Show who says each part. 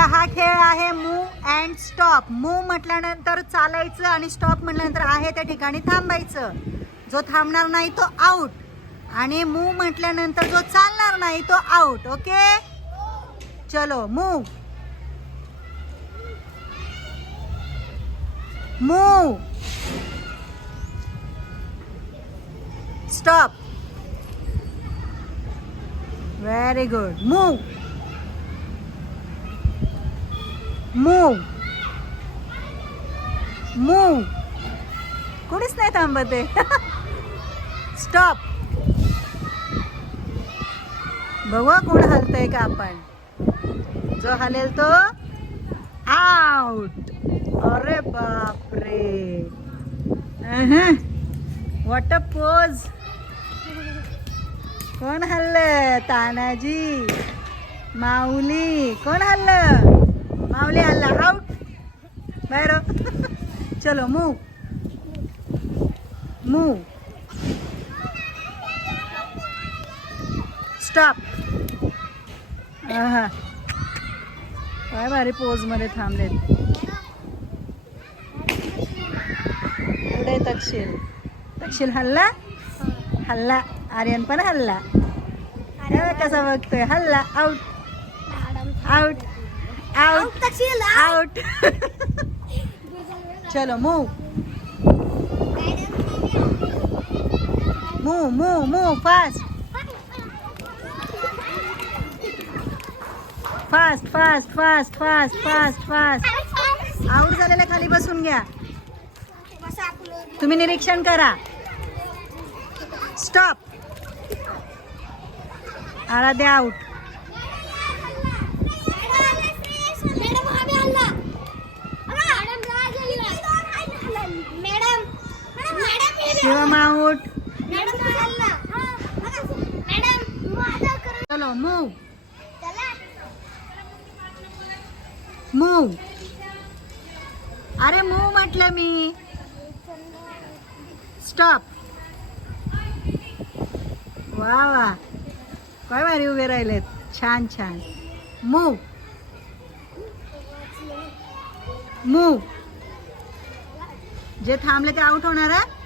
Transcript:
Speaker 1: आपला हा खेळ आहे मूव अँड स्टॉप. मूव म्हटल्यानंतर चालायचं आणि स्टॉप म्हटल्यानंतर आहे त्या ठिकाणी थांबायचं. जो थांबणार नाही तो आउट आणि मूव म्हटल्यानंतर जो चालणार नाही तो आउट ओके चलो move move stop very good move move. Move. कोणीच नाही थांबत आहे स्टॉप बघा कोण हलतंय का आपण. जो हलेल तो आउट अरे बापरे. वॉट अ पोज कोण हल्लं? तानाजी. माऊली. कोण हल्लं? माऊली हल्ला आउट बाहेर. चलो मूव मूव स्टॉप हा काय भारी पोजमध्ये थांबलेत. पुढे तक्षील तक्षील हल्ला? हल्ला. आर्यन पण हल्ला. कसा बघतोय? हल्ला. आउट आउट आउट आउट चलो move move move move fast fast fast fast fast fast fast out झालेल्या खाली बसून घ्या. तुम्ही निरीक्षण करा. Stop Aaradhya out Shivam out चलो. मूव मूव अरे मूव म्हटलं मी. स्टॉप वा वा. काय भारी उभे राहिलेत. छान छान. मूव मूव जे थांबले ते आउट होणार आहे